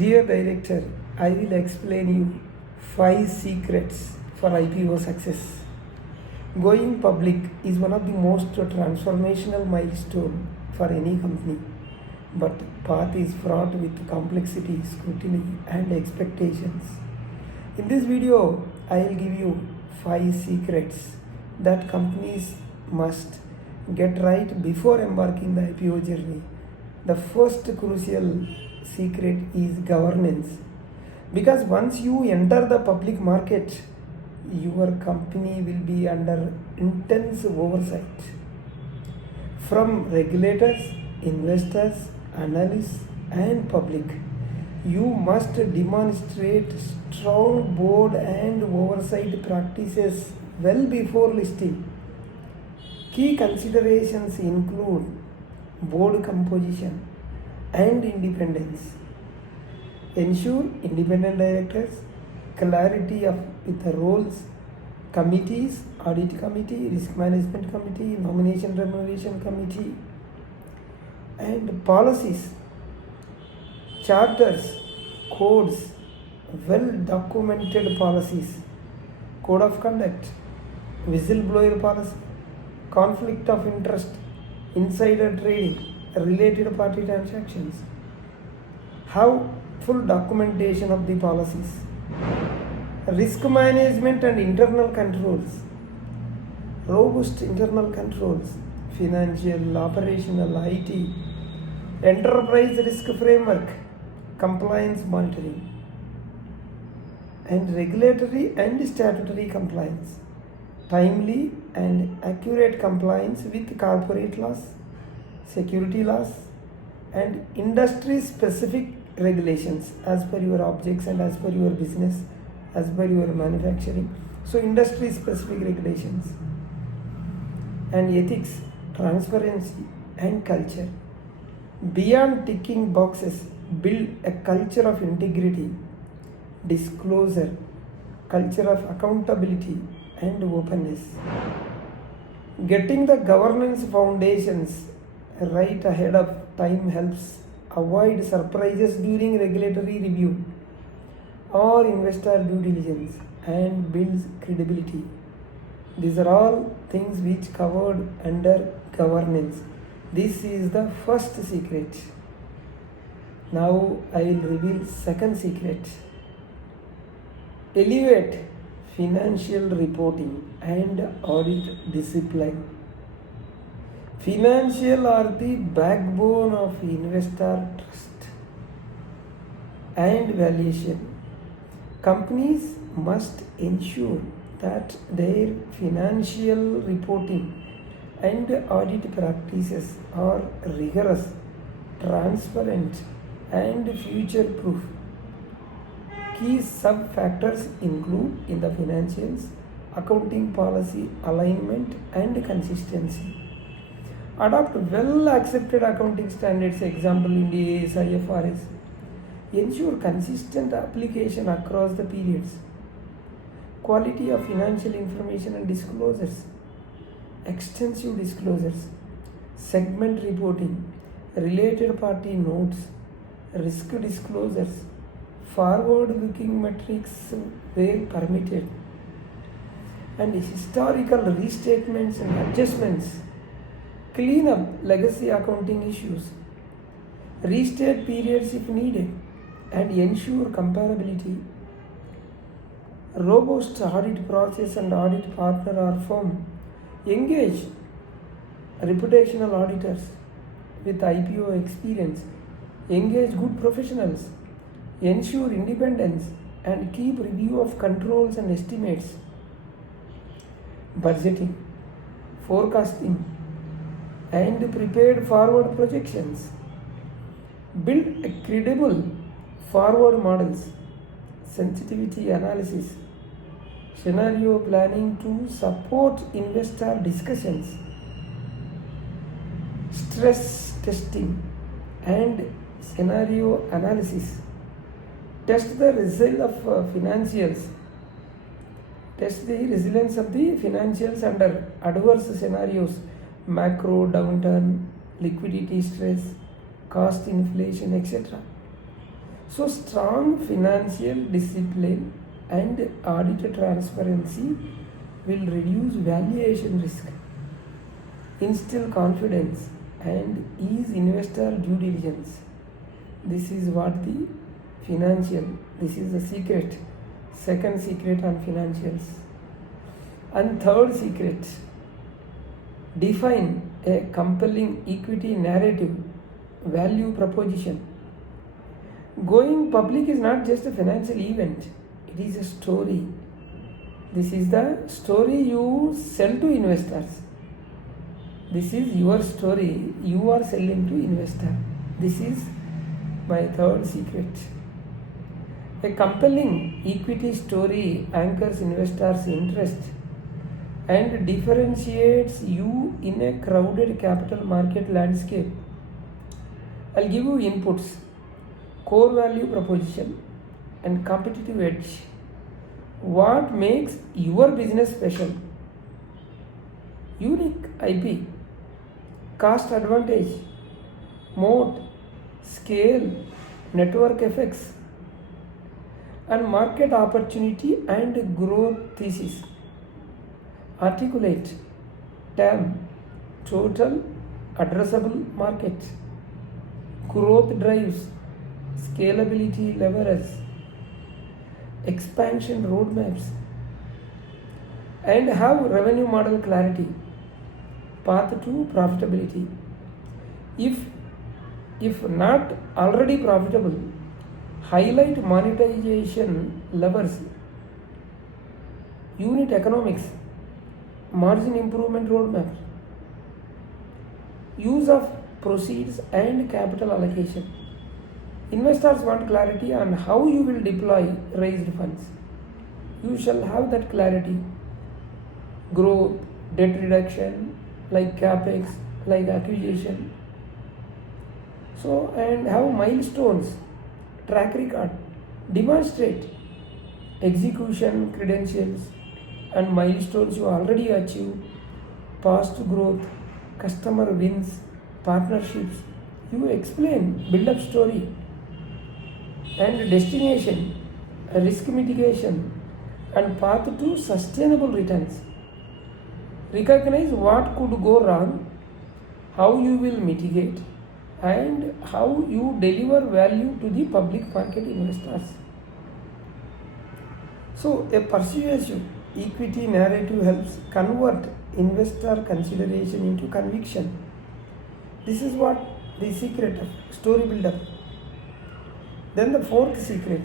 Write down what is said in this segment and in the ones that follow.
Dear director, I will explain you 5 secrets for IPO success. Going public is one of the most transformational milestone for any company, but path is fraught with complexity, scrutiny and expectations. In this video, I will give you 5 secrets that companies must get right before embarking the IPO journey. The first crucial secret is governance, because once you enter the public market, your company will be under intense oversight from regulators, investors, analysts and public. You must demonstrate strong board and oversight practices well before listing. Key considerations include board composition and independence. Ensure independent directors, clarity with the roles, committees, audit committee, risk management committee, nomination remuneration committee, and policies, charters, codes, well documented policies, code of conduct, whistleblower policy, conflict of interest, insider trading, related party transactions. Have full documentation of the policies. Risk management and internal controls. Robust internal controls, financial, operational, IT, enterprise risk framework, compliance monitoring, and regulatory and statutory compliance. Timely and accurate compliance with corporate laws, security laws, and industry specific regulations as per your objects and as per your business, as per your manufacturing. So industry specific regulations and ethics, transparency and culture. Beyond ticking boxes, build a culture of integrity, disclosure, culture of accountability and openness. Getting the governance foundations right ahead of time helps avoid surprises during regulatory review or investor due diligence and builds credibility. These are all things which covered under governance. This is the first secret. Now I will reveal second secret. Elevate financial reporting and audit discipline. Financial are the backbone of investor trust and valuation. Companies must ensure that their financial reporting and audit practices are rigorous, transparent, and future-proof. Key sub-factors include in the financials, accounting policy alignment and consistency. Adopt well-accepted accounting standards, example Ind AS, IFRS. Ensure consistent application across the periods. Quality of financial information and disclosures. Extensive disclosures. Segment reporting. Related party notes. Risk disclosures. Forward-looking metrics where permitted. And historical restatements and adjustments. Clean up legacy accounting issues. Restate periods if needed and ensure comparability. Robust audit process and audit partner are formed. Engage reputational auditors with IPO experience. Engage good professionals. Ensure independence and keep review of controls and estimates. Budgeting, forecasting, and prepared forward projections. Build a credible forward models, sensitivity analysis, scenario planning to support investor discussions, stress testing and scenario analysis. Test the result of financials. Test the resilience of the financials under adverse scenarios, macro downturn, liquidity stress, cost inflation, etc. So strong financial discipline and audit transparency will reduce valuation risk, instill confidence, and ease investor due diligence. This is what the financial, this is the secret, second secret on financials. And third secret, define a compelling equity narrative, value proposition. Going public is not just a financial event, it is a story. This is the story you sell to investors. This is your story you are selling to investor. This is my third secret. A compelling equity story anchors investors' interest and differentiates you in a crowded capital market landscape. I'll give you inputs: core value proposition and competitive edge. What makes your business special? Unique IP, cost advantage, moat, scale, network effects, and market opportunity and growth thesis. Articulate TAM, total addressable market, growth drives, scalability levers, expansion roadmaps, and have revenue model clarity, path to profitability. If not already profitable, highlight monetization levers, unit economics, margin improvement roadmap, use of proceeds and capital allocation. Investors want clarity on how you will deploy raised funds. You shall have that clarity. Growth, debt reduction, like capex, like acquisition. So, and have milestones, track record, demonstrate execution credentials and milestones you already achieved, past growth, customer wins, partnerships. You explain, build up story, and destination, risk mitigation, and path to sustainable returns. Recognize what could go wrong, how you will mitigate, and how you deliver value to the public market investors. So, a persuasive equity narrative helps convert investor consideration into conviction. This is what the secret of story buildup. Then the fourth secret,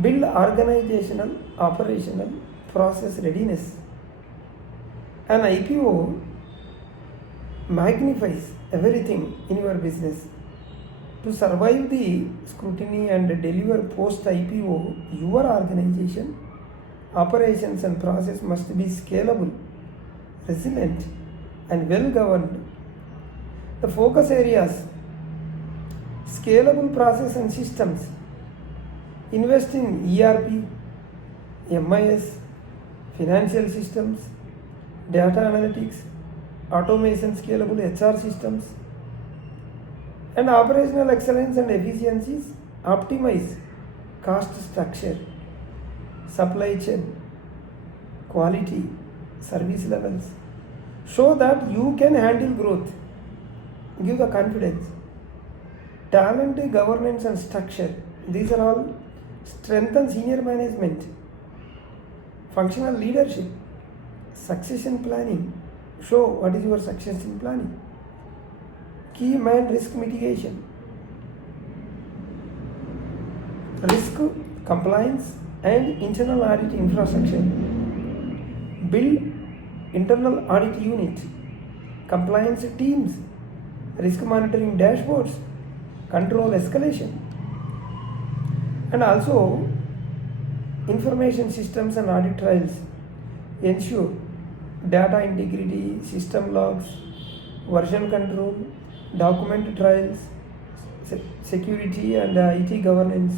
build organizational, operational process readiness. An IPO magnifies everything in your business. To survive the scrutiny and deliver post-IPO, your organization, operations and process must be scalable, resilient, and well-governed. The focus areas: scalable process and systems. Invest in ERP, MIS, financial systems, data analytics, automation, scalable HR systems, and operational excellence and efficiencies. Optimize cost structure, supply chain, quality, service levels. Show that you can handle growth. Give the confidence. Talent, governance, and structure. These are all strengthen senior management. Functional leadership, succession planning. Show what is your succession planning. Key man risk mitigation, risk compliance and internal audit infrastructure. Build internal audit unit, compliance teams, risk monitoring dashboards, control escalation, and also information systems and audit trials. Ensure data integrity, system logs, version control, document trials, security and IT governance,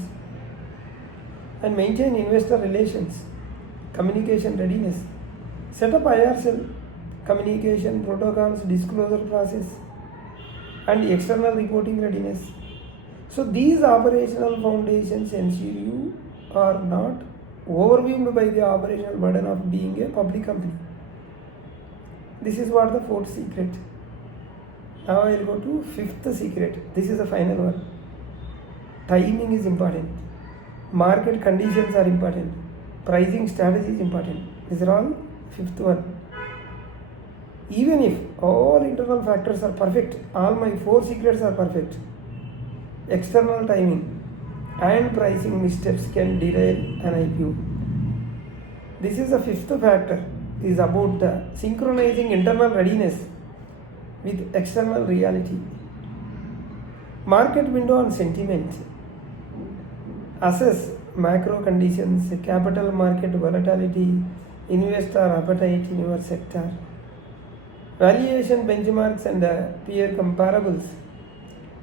and maintain investor relations, communication readiness. Set up IR cell, communication protocols, disclosure process, and external reporting readiness. So these operational foundations ensure you are not overwhelmed by the operational burden of being a public company. This is what the fourth secret. Now I will go to fifth secret. This is the final one. Timing is important. Market conditions are important. Pricing strategy is important. These are all fifth one. Even if all internal factors are perfect, all my four secrets are perfect, external timing and pricing missteps can derail an IPO. This is the fifth factor, is about the synchronizing internal readiness with external reality. Market window and sentiment. Assess macro conditions, capital market volatility, investor appetite in your sector. Valuation benchmarks and peer comparables.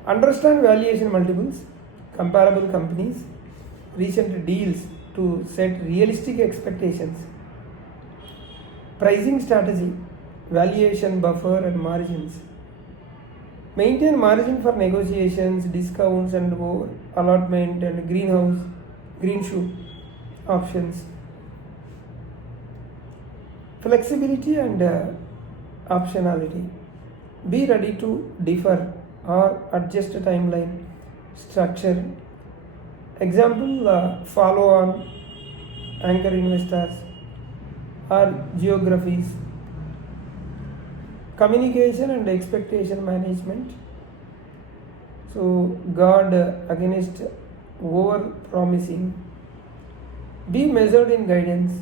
Understand valuation multiples, comparable companies, recent deals to set realistic expectations. Pricing strategy, valuation buffer and margins. Maintain margin for negotiations, discounts and allotment and green shoe options. Flexibility and optionality. Be ready to defer or adjust timeline, structure. Example, follow on, anchor investors or geographies. Communication and expectation management. So guard against over promising. Be measured in guidance.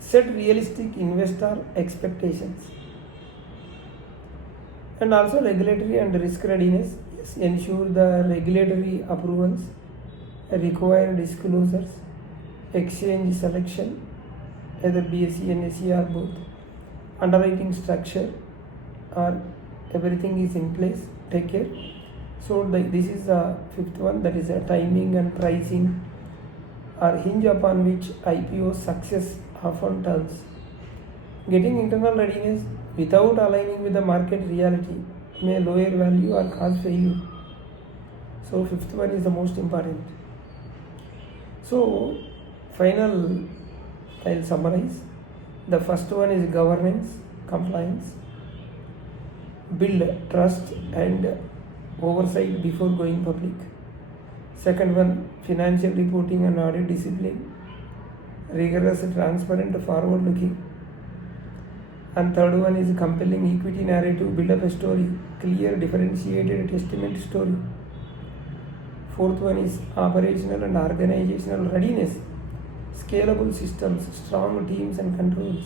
Set realistic investor expectations. And also regulatory and risk readiness. Ensure the regulatory approvals, required disclosures, exchange selection, either BSE and SE or both, underwriting structure, or everything is in place. Take care. So this is the fifth one, that is timing and pricing are hinge upon which IPO success often turns. Getting internal readiness without aligning with the market reality may lower value or cause failure. So fifth one is the most important. So final, I'll summarize. The first one is governance, compliance. Build trust and oversight before going public. Second one, financial reporting and audit discipline. Rigorous, transparent, forward looking. And third one is compelling equity narrative, build up a story, clear, differentiated testament story. Fourth one is operational and organizational readiness, scalable systems, strong teams and controls.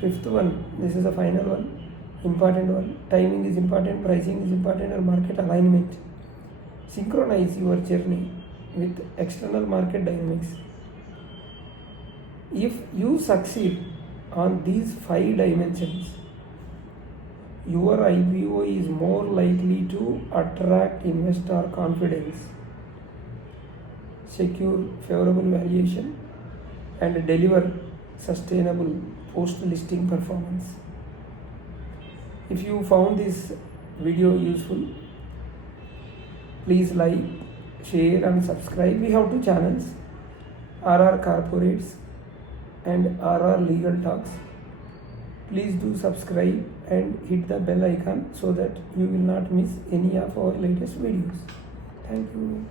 Fifth one, this is the final one, important one. Timing is important, pricing is important, and market alignment. Synchronize your journey with external market dynamics. If you succeed on these 5 dimensions, your IPO is more likely to attract investor confidence, secure favorable valuation, and deliver sustainable post-listing performance. If you found this video useful, please like, share and subscribe. We have 2 channels, RR Corporates and RR Legal Talks. Please do subscribe and hit the bell icon so that you will not miss any of our latest videos. Thank you.